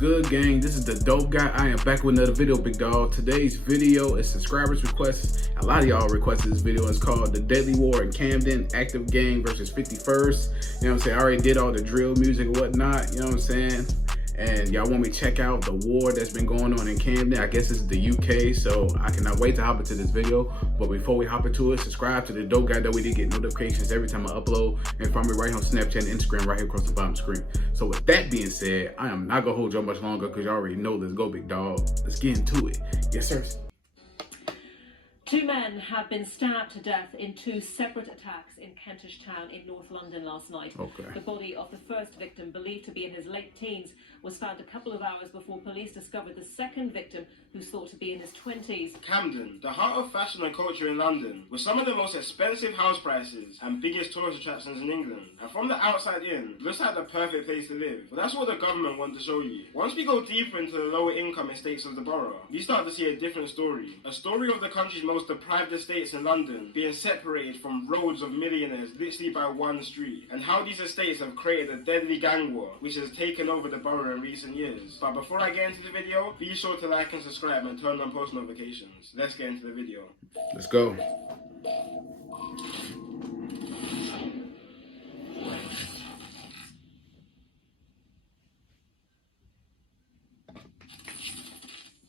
good, gang? This is the dope guy. I am back with another video, big dog. Today's video is subscribers requests. A lot of y'all requested this video. It's called The Deadly War in Camden, Active Gang versus 51st. You know what I'm saying? I already did all the drill music and whatnot, you know what I'm saying? And y'all want me to check out the war that's been going on in Camden. I guess this is the UK, so I cannot wait to hop into this video. But before we hop into it, subscribe to the dope guy that we did get notifications every time I upload. And find me right on Snapchat and Instagram right here across the bottom screen. So with that being said, I am not gonna hold y'all much longer because y'all already know this. Go, big dog. Let's get into it. Yes, sir. Two men have been stabbed to death in two separate attacks in Kentish Town in North London last night. Okay. The body of the first victim, believed to be in his late teens, was found a couple of hours before police discovered the second victim, who's thought to be in his 20s. Camden, the heart of fashion and culture in London, with some of the most expensive house prices and biggest tourist attractions in England. And from the outside in, looks like the perfect place to live. But that's what the government want to show you. Once we go deeper into the lower income estates of the borough, we start to see a different story. A story of the country's most deprived estates in London being separated from roads of millionaires literally by one street. And how these estates have created a deadly gang war, which has taken over the borough in recent years. But before I get into the video, be sure to like and subscribe and turn on post notifications. Let's get into the video. Let's go.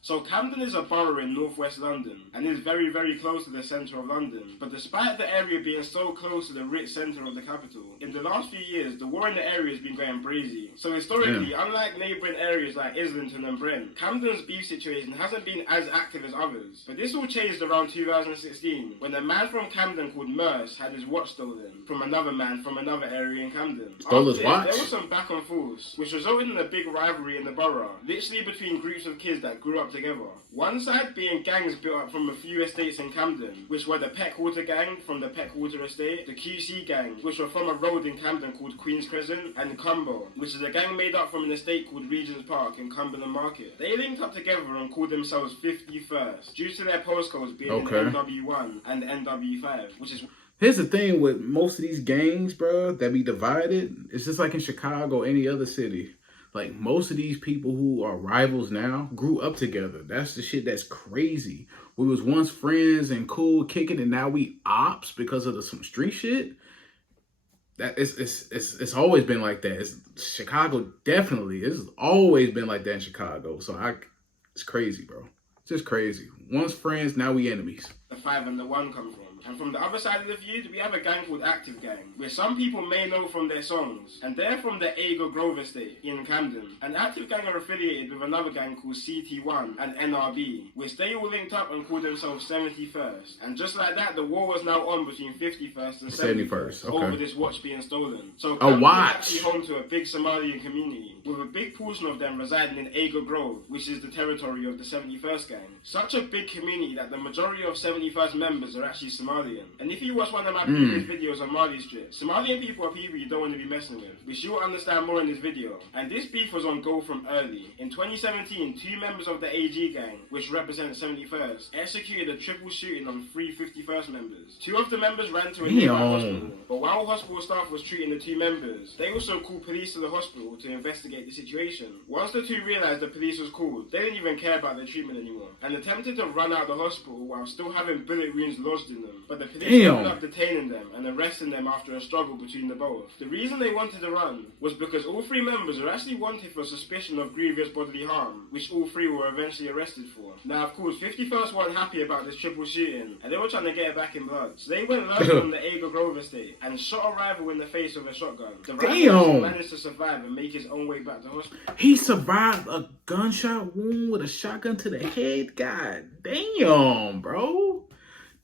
So Camden is a borough in northwest London and is very, very close to the centre of London. But despite the area being so close to the rich centre of the capital, in the last few years the war in the area has been going brazy. So historically, unlike neighbouring areas like Islington and Brent, Camden's beef situation hasn't been as active as others. But this all changed around 2016 when a man from Camden called Merce had his watch stolen from another man from another area in Camden. Stole his watch? There was some back and forth, which resulted in a big rivalry in the borough, literally between groups of kids that grew up together. One side being gangs built up from a few estates in Camden, which were the Peckwater gang from the Peckwater estate, the QC gang, which were from a road in Camden called Queen's Crescent, and Cumbo, which is a gang made up from an estate called Regent's Park in Cumberland Market. They linked up together and called themselves 51st, due to their postcodes being in NW1 and NW5, which is... Here's the thing with most of these gangs, bro, that be divided. It's just like in Chicago or any other city. Like, most of these people who are rivals now grew up together. That's the shit that's crazy. We was once friends and cool, kicking, and now we ops because of some street shit. That it's always been like that. Chicago definitely. It's always been like that in Chicago. So it's crazy, bro. It's just crazy. Once friends, now we enemies. The 5 and the 1 come from. And from the other side of the feud, we have a gang called Active Gang, which some people may know from their songs. And they're from the Ager Grove estate in Camden. And Active Gang are affiliated with another gang called CT1 and NRB, which they all linked up and called themselves 71st. And just like that, the war was now on between 51st and 71st over this watch being stolen. So Camden is actually home to a big Somalian community, with a big portion of them residing in Ager Grove, which is the territory of the 71st gang. Such a big community that the majority of 71st members are actually Somalian. And if you watch one of my previous videos on Mali Strip, Somalian people are people you don't want to be messing with, which you'll understand more in this video. And this beef was on go from early. In 2017, 2 members of the AG gang, which represent 71st, executed a triple shooting on 3 51st members. 2 of the members ran to a nearby hospital, but while hospital staff was treating the 2 members, they also called police to the hospital to investigate the situation. Once the 2 realised the police was called, they didn't even care about their treatment anymore, and attempted to run out of the hospital while still having bullet wounds lodged in them. But the police ended up detaining them and arresting them after a struggle between the both. The reason they wanted to run was because all 3 members are actually wanted for suspicion of grievous bodily harm, which all 3 were eventually arrested for. Now, of course, 51st weren't happy about this triple shooting, and they were trying to get it back in blood. So they went lurking on the Ager Grove estate and shot a rival in the face with a shotgun. The rival managed to survive and make his own way back to hospital. He survived a gunshot wound with a shotgun to the head? God damn, bro.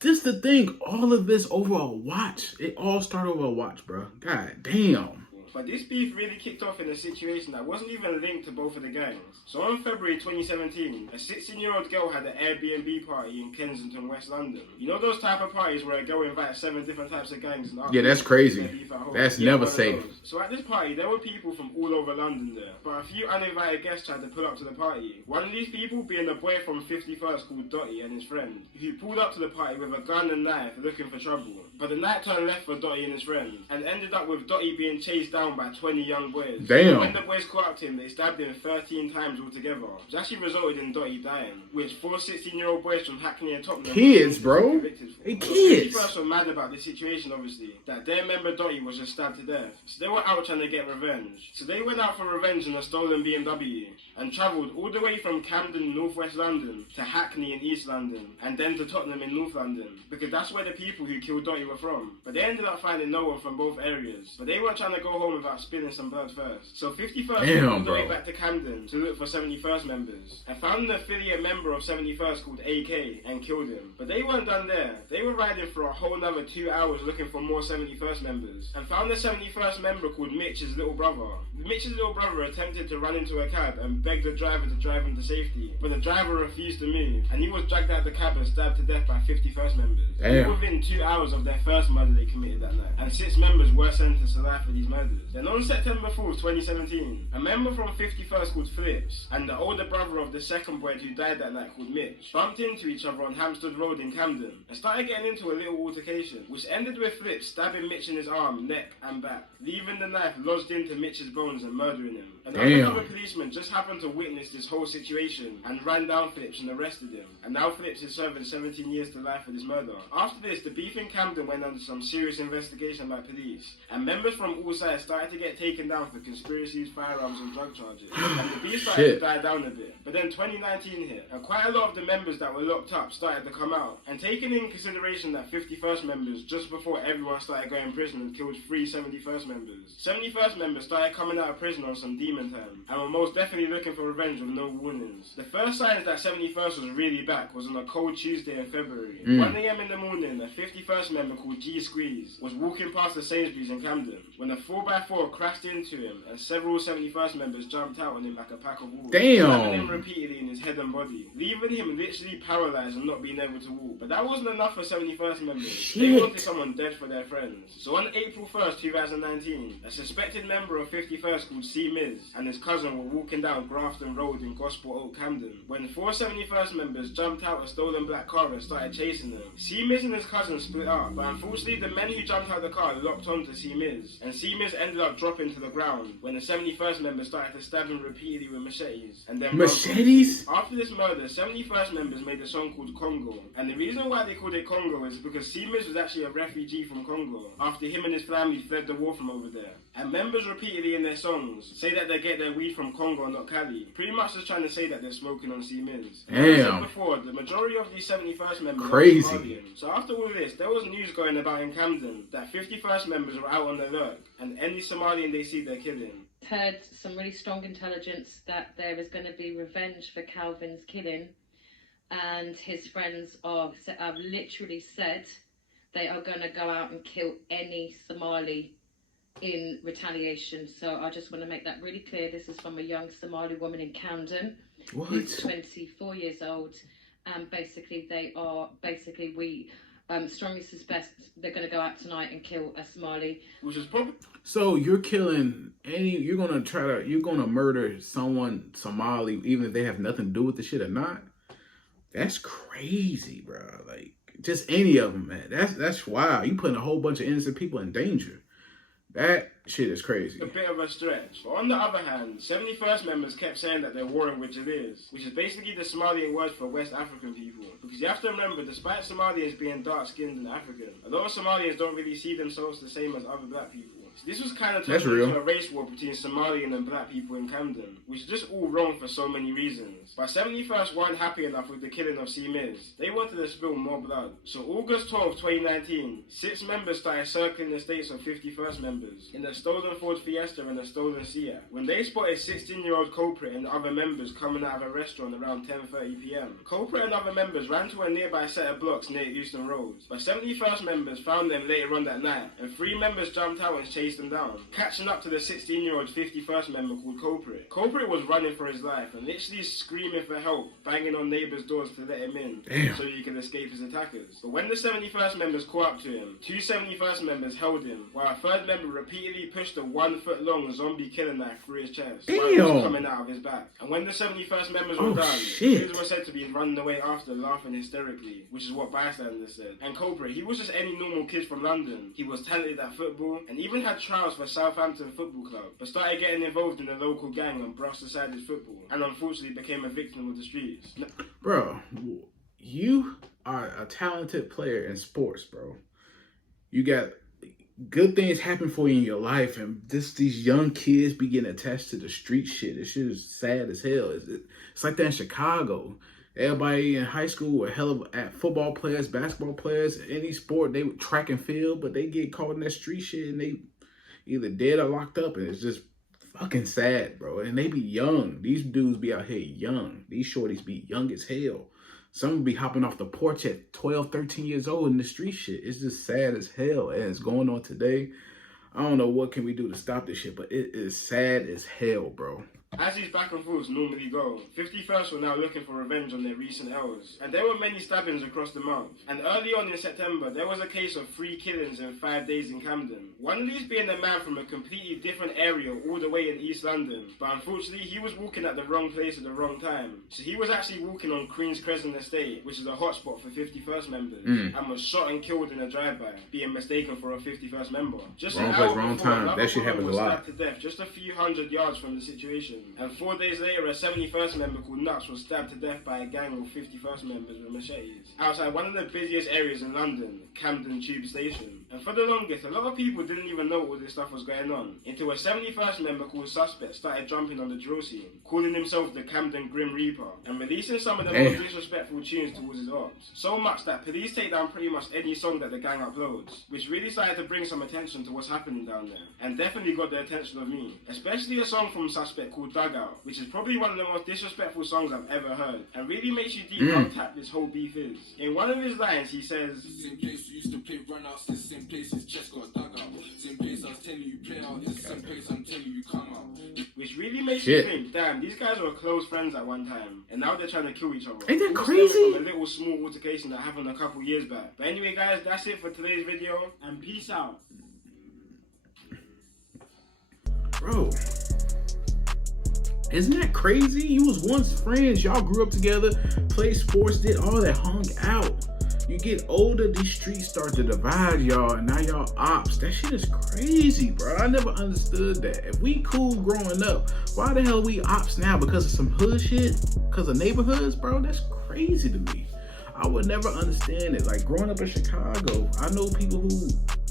Just to think, all of this over a watch. It all started over a watch, bro. God damn. But this beef really kicked off in a situation that wasn't even linked to both of the gangs. So on February 2017, a 16-year-old girl had an Airbnb party in Kensington, West London. You know those type of parties where a girl invites 7 different types of gangs and yeah, that's crazy. That's never safe. So at this party, there were people from all over London there, but a few uninvited guests tried to pull up to the party. One of these people being the boy from 51st called Dotty and his friend, who pulled up to the party with a gun and knife looking for trouble. But the night turned left for Dotty and his friend, and ended up with Dotty being chased down by 20 young boys. Damn. When the boys caught up to him, they stabbed him 13 times altogether, which actually resulted in Dotty dying, which 4 16-year-old boys from Hackney and Tottenham... Kids, bro. Hey, kids. The 51st were mad about this situation, obviously, that their member Dotty was just stabbed to death. So they were out trying to get revenge. So they went out for revenge in a stolen BMW, and travelled all the way from Camden, northwest London, to Hackney in East London, and then to Tottenham in North London, because that's where the people who killed Dotty were from. But they ended up finding no one from both areas. But they weren't trying to go home without spilling some blood first. So 51st went all the way back to Camden to look for 71st members, and found an affiliate member of 71st called AK, and killed him. But they weren't done there. They were riding for a whole another 2 hours looking for more 71st members, and found a 71st member called Mitch's little brother. Mitch's little brother attempted to run into a cab and begged the driver to drive him to safety, but the driver refused to move, and he was dragged out the cab and stabbed to death by 51st members. Within 2 hours of their first murder they committed that night, and 6 members were sentenced to life for these murders. Then on September 4th, 2017, a member from 51st called Flips, and the older brother of the second boy who died that night called Mitch, bumped into each other on Hampstead Road in Camden, and started getting into a little altercation, which ended with Flips stabbing Mitch in his arm, neck and back, leaving the knife lodged into Mitch's bones and murdering him. Another policeman just happened to witness this whole situation and ran down Flips and arrested him, and now Flips is serving 17 years to life for this murder. After this, the beef in Camden went under some serious investigation by police, and members from all sides started to get taken down for conspiracies, firearms and drug charges, and the beef started to die down a bit. But then 2019 hit, and quite a lot of the members that were locked up started to come out, and taking in consideration that 51st members, just before everyone started going to prison, and killed 3 71st members. 71st members started coming out of prison on some demon time, and were most definitely looking for revenge with no warnings. The first signs that 71st was really back was on a cold Tuesday in February. 1 AM in the morning, a 51st member called Gxng was walking past the Sainsbury's in Camden, when a 4x4 crashed into him, and several 71st members jumped out on him like a pack of wolves, stabbing him repeatedly in his head and body, leaving him literally paralysed and not being able to walk. But that wasn't enough for 71st members. They wanted someone dead for their friends. So on April 1st, 2019, a suspected member of 51st called C. Miz and his cousin were walking down Grafton Road in Gospel Oak, Camden, when 4 71st members jumped out a stolen black car and started chasing them. C. Miz and his cousin split up, but unfortunately the men who jumped out the car locked onto C. Miz, and C. Miz ended up dropping to the ground when the 71st members started to stab him repeatedly with machetes. And then machetes? After this murder, 71st members made a song called Congo, and the reason why they called it Congo is because C. Miz was actually a refugee from Congo after him and his family fled the war from over there. And members repeatedly in their songs say that they get their weed from Congo, not Cali, pretty much just trying to say that they're smoking on C. Miz. As I said before, the majority of these 71st members are Somalian. So after all this, there was news going about in Camden that 51st members were out on the lurk, and any Somalian they see, they're killing. Heard some really strong intelligence that there is going to be revenge for Calvin's killing, and his friends have literally said they are going to go out and kill any Somali in retaliation. So I just want to make that really clear. This is from a young Somali woman in Camden who's 24 years old, and basically we strongly suspect they're going to go out tonight and kill a Somali. Which is probably... So you're killing you're gonna murder someone Somali even if they have nothing to do with the shit or not? That's crazy, bro. Like, just any of them, man. That's wild. You putting a whole bunch of innocent people in danger. That shit is crazy. A bit of a stretch. But on the other hand, 71st members kept saying that they're warring Witches, which is basically the Somalian word for West African people. Because you have to remember, despite Somalians being dark-skinned and African, a lot of Somalians don't really see themselves the same as other black people. So this was kind of turned into a race war between Somalian and black people in Camden, which is just all wrong for so many reasons. But 71st weren't happy enough with the killing of C. Miz. They wanted to spill more blood. So August 12, 2019, 6 members started circling the states of 51st members in a stolen Ford Fiesta and a stolen Seat, when they spotted 16-year-old culprit and other members coming out of a restaurant around 10:30 p.m. Culprit and other members ran to a nearby set of blocks near Euston Road, but 71st members found them later on that night, and 3 members jumped out and chased chased them down, catching up to the 16-year-old 51st member called Culprit. Culprit was running for his life and literally screaming for help, banging on neighbours' doors to let him in so he could escape his attackers. But when the 71st members caught up to him, two 71st members held him, while a third member repeatedly pushed a 1-foot-long zombie killing knife through his chest while it was coming out of his back. And when the 71st members were done, kids were said to be running away after, laughing hysterically, which is what bystanders said. And Culprit, he was just any normal kid from London. He was talented at football and even had trials for Southampton Football Club, but started getting involved in a local gang and brushed aside his football, and unfortunately became a victim of the streets. Bro, you are a talented player in sports, bro. You got good things happen for you in your life, and these young kids be getting attached to the street shit. This shit is sad as hell. It's like that in Chicago. Everybody in high school were hell of at football players, basketball players, any sport, they track and field, but they get caught in that street shit and they either dead or locked up, and it's just fucking sad, bro. And they be young. These dudes be out here young. These shorties be young as hell. Some be hopping off the porch at 12, 13 years old in the street shit. It's just sad as hell, and it's going on today. I don't know what can we do to stop this shit, but it is sad as hell, bro. As these back and forths normally go, 51st were now looking for revenge on their recent L's, and there were many stabbings across the month. And early on in September, there was a case of 3 killings in 5 days in Camden. One of these being a man from a completely different area all the way in East London, but unfortunately he was walking at the wrong place at the wrong time. So he was actually walking on Queen's Crescent Estate, which is a hotspot for 51st members, and was shot and killed in a drive-by, being mistaken for a 51st member. Just wrong place, wrong time. That shit happens a lot. To death just a few hundred yards from the situation. And 4 days later, a 71st member called Nuts was stabbed to death by a gang of 51st members with machetes outside one of the busiest areas in London, Camden Tube Station. And for the longest, a lot of people didn't even know all this stuff was going on, until a 71st member called Suspect started jumping on the drill scene, calling himself the Camden Grim Reaper, and releasing some of the most disrespectful tunes towards his ops. So much that police take down pretty much any song that the gang uploads, which really started to bring some attention to what's happening down there, and definitely got the attention of me. Especially a song from Suspect called Dugout, which is probably one of the most disrespectful songs I've ever heard, and really makes you deep how tapped this whole beef is. In one of his lines, he says, "Same place we used to play run-outs, the same place his chest got dug out. Same place I was telling you play out, it's the same place I'm telling you come out." Which really makes you think, damn, these guys were close friends at one time, and now they're trying to kill each other. Ain't that crazy? From a little small altercation that happened a couple years back. But anyway, guys, that's it for today's video, and peace out. Bro, isn't that crazy? You was once friends, y'all grew up together, played sports, did all that, hung out. You get older, these streets start to divide y'all, and now y'all ops. That shit is crazy, bro. I never understood that. If we cool growing up, why the hell we ops now? Because of some hood shit? Because of neighborhoods, bro? That's crazy to me. I would never understand it. Like, growing up in Chicago, I know people who,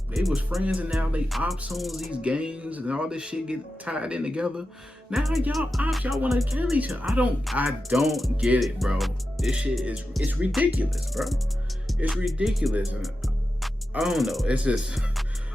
they was friends and now they ops on these gangs and all this shit get tied in together. Now y'all ops, y'all want to kill each other. I don't get it, bro. This shit is, it's ridiculous, bro. It's ridiculous. And I don't know. It's just,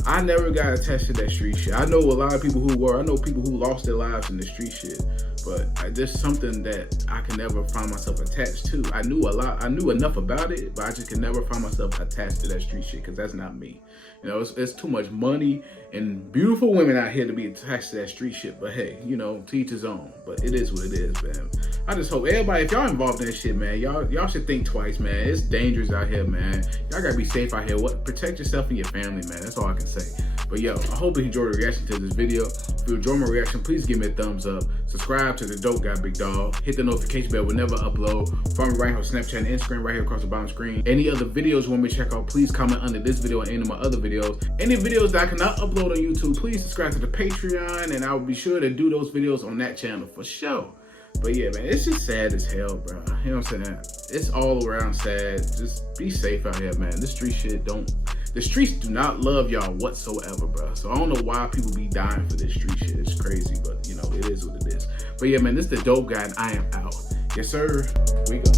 I never got attached to that street shit. I know a lot of people who were. I know people who lost their lives in the street shit. But there's something that I can never find myself attached to. I knew enough about it, but I just can never find myself attached to that street shit because that's not me. You know, it's too much money and beautiful women out here to be attached to that street shit. But hey, you know, to each his own. But it is what it is, man. I just hope everybody, if y'all involved in this shit, man, y'all should think twice, man. It's dangerous out here, man. Y'all gotta be safe out here. Protect yourself and your family, man. That's all I can say. But yo, I hope you enjoyed the reaction to this video. If you enjoyed my reaction, please give me a thumbs up. Subscribe to the Dope Guy Big Dog. Hit the notification bell whenever I upload. Follow me right here on Snapchat and Instagram right here across the bottom screen. Any other videos you want me to check out, please comment under this video and any of my other videos. Any videos that I cannot upload on YouTube, please subscribe to the Patreon and I will be sure to do those videos on that channel for sure. But yeah, man, it's just sad as hell, bro. You know what I'm saying? It's all around sad. Just be safe out here, man. This street shit the streets do not love y'all whatsoever, bro. So I don't know why people be dying for this street shit. It's crazy, but you know, it is what it is. But yeah, man, this is the Dope Guy and I am out. Yes, sir. We go.